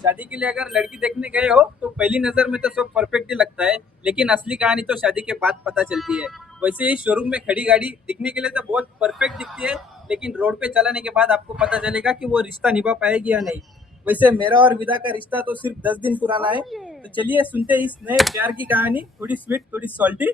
शादी के लिए अगर लड़की देखने गए हो तो पहली नजर में तो सब परफेक्ट ही लगता है, लेकिन असली कहानी तो शादी के बाद पता चलती है। वैसे ही शोरूम में खड़ी गाड़ी दिखने के लिए तो बहुत परफेक्ट दिखती है, लेकिन रोड पे चलाने के बाद आपको पता चलेगा कि वो रिश्ता निभा पाएगी या नहीं। वैसे मेरा और विदा का रिश्ता तो सिर्फ 10 दिन पुराना है। तो चलिए सुनते हैं इस नए प्यार की कहानी, थोड़ी स्वीट थोड़ी salty.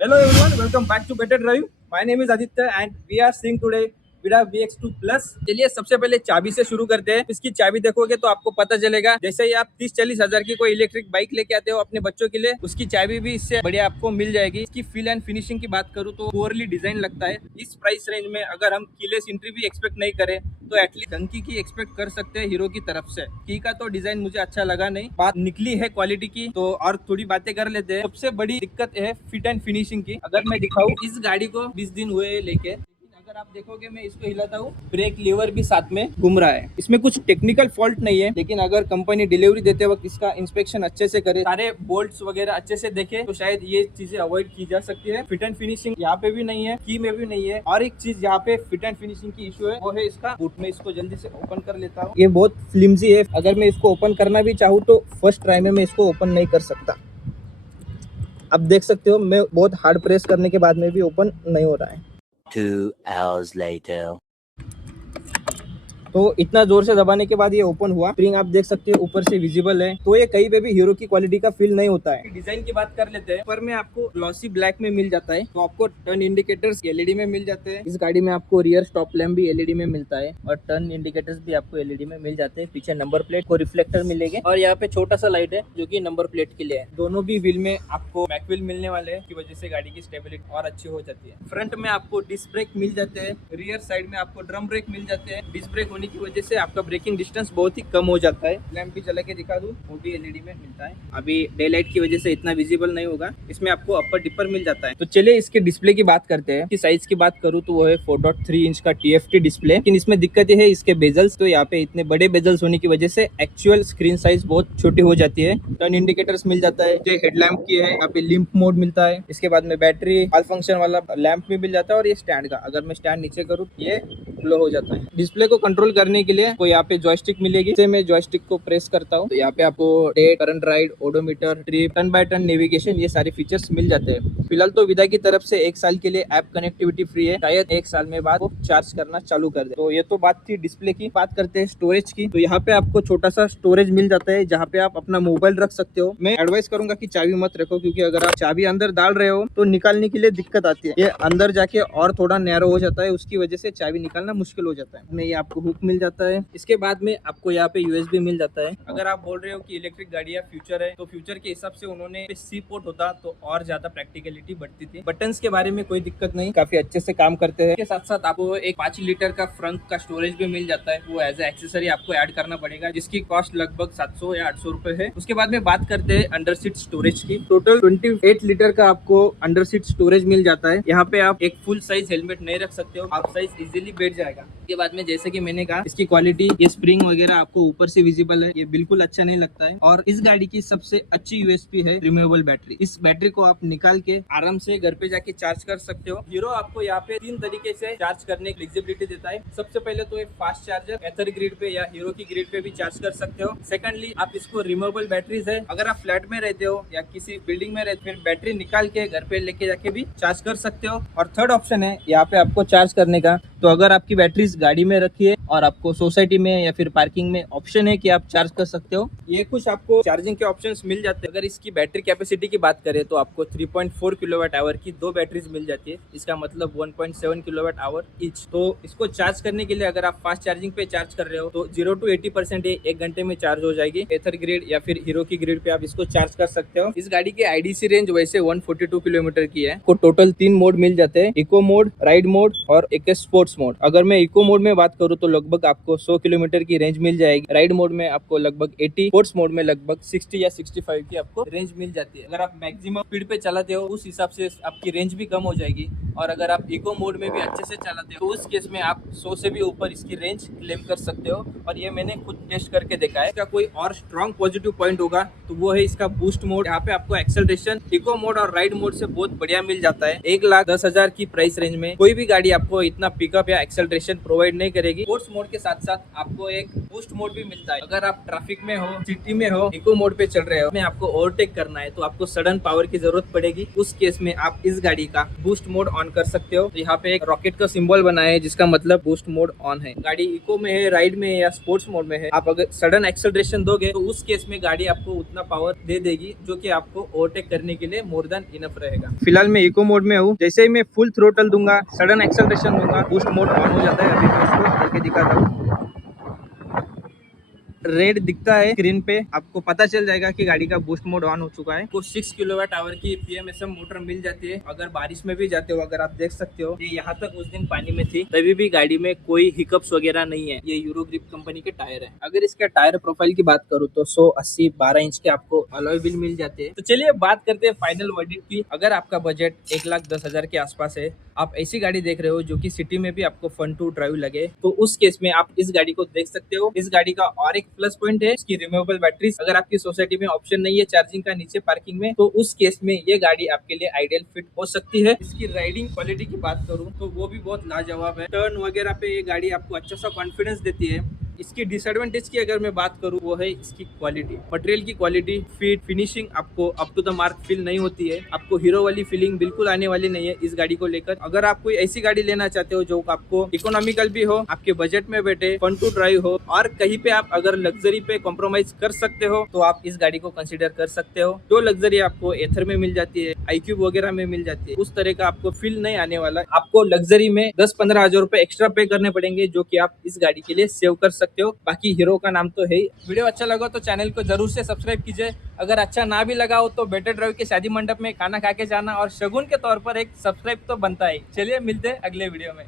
Hello everyone, welcome back to better drive. My name is Aditya and we are seeing today Vida VX2 plus. चलिए सबसे पहले चाबी से शुरू करते हैं। इसकी चाबी देखोगे तो आपको पता चलेगा, जैसे ही आप 30-40 हजार की कोई इलेक्ट्रिक बाइक लेके आते हो अपने बच्चों के लिए, उसकी चाबी भी इससे बढ़िया आपको मिल जाएगी। इसकी फील एंड फिनिशिंग की बात करूँ तो ओवरली डिजाइन लगता है। इस प्राइस रेंज में अगर हम कीलेस एंट्री भी एक्सपेक्ट नहीं करें तो एटलीस्ट डंकी की एक्सपेक्ट कर सकते हैं हीरो की तरफ से। की का तो डिजाइन मुझे अच्छा लगा नहीं, बात निकली है क्वालिटी की तो और थोड़ी बातें कर लेते हैं। सबसे बड़ी दिक्कत है फिट एंड फिनिशिंग की। अगर मैं दिखाऊं, इस गाड़ी को 20 दिन हुए लेके, अगर आप देखोगे मैं इसको हिलाता हूँ, ब्रेक लीवर भी साथ में घूम रहा है। इसमें कुछ टेक्निकल फॉल्ट नहीं है, लेकिन अगर कंपनी डिलीवरी देते वक्त इसका इंस्पेक्शन अच्छे से करे, सारे बोल्ट्स वगैरह अच्छे से देखे, तो शायद ये चीजें अवॉइड की जा सकती है। फिट एंड फिनिशिंग यहाँ पे भी नहीं है, की में भी नहीं है। और एक चीज यहाँ पे फिट एंड फिनिशिंग की इशू है, वो है इसका बूट। में इसको जल्दी से ओपन कर लेता हूँ, ये बहुत फ्लिमजी है। अगर मैं इसको ओपन करना भी चाहूँ तो फर्स्ट ट्राई में मैं इसको ओपन नहीं कर सकता। अब देख सकते हो, मैं बहुत हार्ड प्रेस करने के बाद में भी ओपन नहीं हो रहा है। 2 hours later. तो इतना जोर से दबाने के बाद ये ओपन हुआ। स्प्रिंग आप देख सकते हो ऊपर से विजिबल है, तो ये कहीं पे भी हीरो की क्वालिटी का फील नहीं होता है। डिजाइन की बात कर लेते हैं। ऊपर में आपको ग्लॉसी ब्लैक में मिल जाता है, तो आपको टर्न इंडिकेटर्स एलईडी में मिल जाते हैं। इस गाड़ी में आपको रियर स्टॉप लैम्प भी एलईडी में मिलता है और टर्न इंडिकेटर्स भी आपको एलईडी में मिल जाते हैं। पीछे नंबर प्लेट को रिफ्लेक्टर मिलेंगे और यहाँ पे छोटा सा लाइट है जो की नंबर प्लेट के लिए है। दोनों भी व्हील में आपको मैकव्हील मिलने वाले हैं, की वजह से गाड़ी की स्टेबिलिटी और अच्छी हो जाती है। फ्रंट में आपको डिस्क ब्रेक मिल जाते हैं, रियर साइड में आपको ड्रम ब्रेक मिल जाते हैं। डिस्क ब्रेक होने की वजह से आपका ब्रेकिंग डिस्टेंस बहुत ही कम हो जाता है। लैंप भी चला के दिखा दूं, वो भी एलईडी में मिलता है। अभी डे लाइट की वजह से इतना विजिबल नहीं होगा। इसमें आपको अपर डिपर मिल जाता है। तो चलिए इसके डिस्प्ले की बात करते हैं। इसकी साइज की बात करूं तो वो है 4.3 इंच का TFT डिस्प्ले, लेकिन इसमें दिक्कत ये है इसके बेजल्स। तो यहाँ पे इतने बड़े बेजल्स होने की वजह से एक्चुअल स्क्रीन साइज बहुत छोटी हो जाती है। टर्न इंडिकेटर्स मिल जाता है, ये हेडलैम्प की है। यहाँ पे लिम्प मोड मिलता है। इसके बाद में बैटरी ऑल फंक्शन वाला लैंप भी मिल जाता है। और ये स्टैंड का, अगर मैं स्टैंड नीचे करूँ ये लो हो जाता है। डिस्प्ले को कंट्रोल करने के लिए यहाँ पे जॉयस्टिक मिलेगी। इसे मैं जॉयस्टिक को प्रेस करता हूँ तो यहाँ पे आपको date, current ride, odometer, trip, turn by turn navigation, ये सारे फीचर्स मिल जाते हैं। फिलहाल तो विदा की तरफ से 1 साल के लिए ऐप कनेक्टिविटी फ्री है। शायद 1 साल में बाद वो चार्ज करना चालू कर दे। तो ये तो बात थी डिस्प्ले की। बात करते हैं स्टोरेज की। तो यहाँ पे आपको छोटा सा स्टोरेज मिल जाता है जहाँ पे आप अपना मोबाइल रख सकते हो। मैं एडवाइस करूंगा कि चाबी मत रखो, क्योंकि अगर आप चाबी अंदर डाल रहे हो तो निकालने के लिए दिक्कत आती है। ये अंदर जाके और थोड़ा नैरो हो जाता है, उसकी वजह से चाबी निकालना मुश्किल हो जाता है। में ये आपको हुक मिल जाता है। इसके बाद में आपको यहाँ पे USB मिल जाता है। अगर आप बोल रहे हो कि इलेक्ट्रिक गाड़ियाँ फ्यूचर है, तो फ्यूचर के हिसाब से उन्होंने C पोर्ट होता तो और ज्यादा प्रैक्टिकलिटी बढ़ती थी। बटन्स के बारे में कोई दिक्कत नहीं, काफी अच्छे से काम करते हैं। इसके साथ साथ आपको एक 5 लीटर का फ्रंट का स्टोरेज भी मिल जाता है। वो एज ए एक्सेसरी आपको ऐड करना पड़ेगा, जिसकी कॉस्ट लगभग 700 या 800 रुपए है। उसके बाद में बात करते हैं अंडर सीट स्टोरेज की। टोटल 28 लीटर का आपको अंडर सीट स्टोरेज मिल जाता है। यहाँ पे आप एक फुल साइज हेलमेट नहीं रख सकते हो, हाफ साइज इजीली बैठ जाएगा। इसके बाद में जैसे कि मैंने कहा, इसकी क्वालिटी, ये स्प्रिंग वगैरह आपको ऊपर से विजिबल है, ये बिल्कुल अच्छा नहीं लगता है। और इस गाड़ी की सबसे अच्छी USP है रिमूवेबल बैटरी। इस बैटरी को आप निकाल के आराम से घर पे जाके चार्ज कर सकते हो। हीरो आपको यहाँ पे 3 तरीके से चार्ज करने की फ्लेक्सिबिलिटी देता है। सबसे पहले तो एक फास्ट चार्जर, एथर ग्रिड पे या हीरो की ग्रिड पे भी चार्ज कर सकते हो। सेकंडली आप इसको रिमूवेबल बैटरीज है, अगर आप फ्लैट में रहते हो या किसी बिल्डिंग में रहते हो, फिर बैटरी निकाल के घर पे लेके जाके भी चार्ज कर सकते हो। और थर्ड ऑप्शन है यहाँ पे आपको चार्ज करने का। तो अगर आपकी बैटरीज गाड़ी में रखी है और आपको सोसाइटी में या फिर पार्किंग में ऑप्शन है कि आप चार्ज कर सकते हो, ये कुछ आपको चार्जिंग के ऑप्शंस मिल जाते हैं। अगर इसकी बैटरी कैपेसिटी की बात करें तो आपको 3.4 किलोवाट आवर की 2 बैटरीज मिल जाती है। इसका मतलब 1.7 किलोवाट आवर ईच। तो इसको चार्ज करने के लिए अगर आप फास्ट चार्जिंग पे चार्ज कर रहे हो तो 0 to 80% 1 घंटे में चार्ज हो जाएगी। एथर ग्रिड या फिर हीरो की ग्रिड पे आप इसको चार्ज कर सकते हो। इस गाड़ी की IDC रेंज वैसे 142 किलोमीटर की है। को टोटल 3 मोड मिल जाते हैं, इको मोड, राइड मोड और एक स्पोर्ट्स मोड। अगर मैं इको मोड में बात करूँ तो लगभग आपको 100 किलोमीटर की रेंज मिल जाएगी। राइड मोड में आपको लगभग 80, स्पोर्ट्स मोड में लगभग 60 या 65 की आपको रेंज मिल जाती है। अगर आप मैक्सिमम स्पीड पे चलाते हो उस हिसाब से आपकी रेंज भी कम हो जाएगी। और अगर आप इको मोड में भी अच्छे से चलाते हो तो उस केस में आप 100 से भी ऊपर इसकी रेंज क्लेम कर सकते हो। और ये मैंने खुद टेस्ट करके देखा है। इसका कोई और स्ट्रॉन्ग पॉजिटिव पॉइंट होगा तो वो है इसका बूस्ट मोड। यहाँ पे आपको एक्सेलरेशन इको मोड और राइड मोड से बहुत बढ़िया मिल जाता है। 1,10,000 की प्राइस रेंज में कोई भी गाड़ी आपको इतना पिकअप या एक्सेलरेशन प्रोवाइड नहीं करेगी। स्पोर्ट्स स्पोर्ट्स मोड के साथ साथ आपको एक बूस्ट मोड भी मिलता है। अगर आप ट्रैफिक में हो, सिटी में हो, इको मोड पे चल रहे हो, में आपको ओवरटेक करना है तो आपको सडन पावर की जरूरत पड़ेगी, उस केस में आप इस गाड़ी का बूस्ट मोड ऑन कर सकते हो। तो यहाँ पे एक रॉकेट का सिंबल बना है जिसका मतलब बूस्ट मोड ऑन है। गाड़ी इको में है, राइड में है या स्पोर्ट्स मोड में है, आप अगर सडन एक्सेलरेशन दोगे तो उस केस में गाड़ी आपको उतना पावर दे देगी जो कि आपको ओवरटेक करने के लिए मोर देन इनफ रहेगा। फिलहाल मैं इको मोड में हूँ, जैसे ही मैं फुल थ्रोटल दूंगा, सडन एक्सेलरेशन दूंगा, बूस्ट मोड ऑन हो जाता है। अभी मैं इसको करके दिखाता हूँ। रेड दिखता है स्क्रीन पे, आपको पता चल जाएगा कि गाड़ी का बूस्ट मोड ऑन हो चुका है। आपको 6 किलोवाट आवर की PMSM मोटर मिल जाती है। अगर बारिश में भी जाते हो, अगर आप देख सकते हो ये यहाँ तक उस दिन पानी में थी, तभी भी गाड़ी में कोई हिकअप्स वगैरह नहीं है। ये यूरो ग्रिप कंपनी के टायर है। अगर इसका टायर प्रोफाइल की बात करूँ तो 180 12 इंच के आपको अलॉय व्हील मिल जाते हैं। तो चलिए बात करते हैं फाइनल वर्डिक्ट की। अगर आपका बजट 1,10,000 के आसपास है, आप ऐसी गाड़ी देख रहे हो जो कि सिटी में भी आपको फन टू ड्राइव लगे, तो उस केस में आप इस गाड़ी को देख सकते हो। इस गाड़ी का और एक प्लस पॉइंट है इसकी रिमूवेबल बैटरीज। अगर आपकी सोसाइटी में ऑप्शन नहीं है चार्जिंग का नीचे पार्किंग में, तो उस केस में ये गाड़ी आपके लिए आइडियल फिट हो सकती है। इसकी राइडिंग क्वालिटी की बात करूं तो वो भी बहुत लाजवाब है। टर्न वगैरह पे ये गाड़ी आपको अच्छा सा कॉन्फिडेंस देती है। इसकी डिसएडवांटेज की अगर मैं बात करूं वो है इसकी क्वालिटी, मटेरियल की क्वालिटी, फिट, फिनिशिंग आपको up to the mark feel नहीं होती है। आपको हीरो वाली फीलिंग बिल्कुल आने वाली नहीं है इस गाड़ी को लेकर। अगर आप कोई ऐसी गाड़ी लेना चाहते हो जो आपको इकोनॉमिकल भी हो, आपके बजट में बैठे, फन टू ड्राइव हो, और कहीं पे आप अगर लग्जरी पे कॉम्प्रोमाइज कर सकते हो, तो आप इस गाड़ी को कंसिडर कर सकते हो। जो लग्जरी आपको एथर में मिल जाती है, iQube वगैरह में मिल जाती है, उस तरह का आपको फील नहीं आने वाला। आपको लग्जरी में 10-15 हजार रुपए एक्स्ट्रा पे करने पड़ेंगे, जो कि आप इस गाड़ी के लिए सेव कर सकते हो। बाकी हीरो का नाम तो है ही। वीडियो अच्छा लगा तो चैनल को जरूर से सब्सक्राइब कीजिए। अगर अच्छा ना भी लगा हो तो बेटर ड्राइव के शादी मंडप में खाना खा के जाना, और शगुन के तौर पर एक सब्सक्राइब तो बनता है। चलिए मिलते हैं अगले वीडियो में।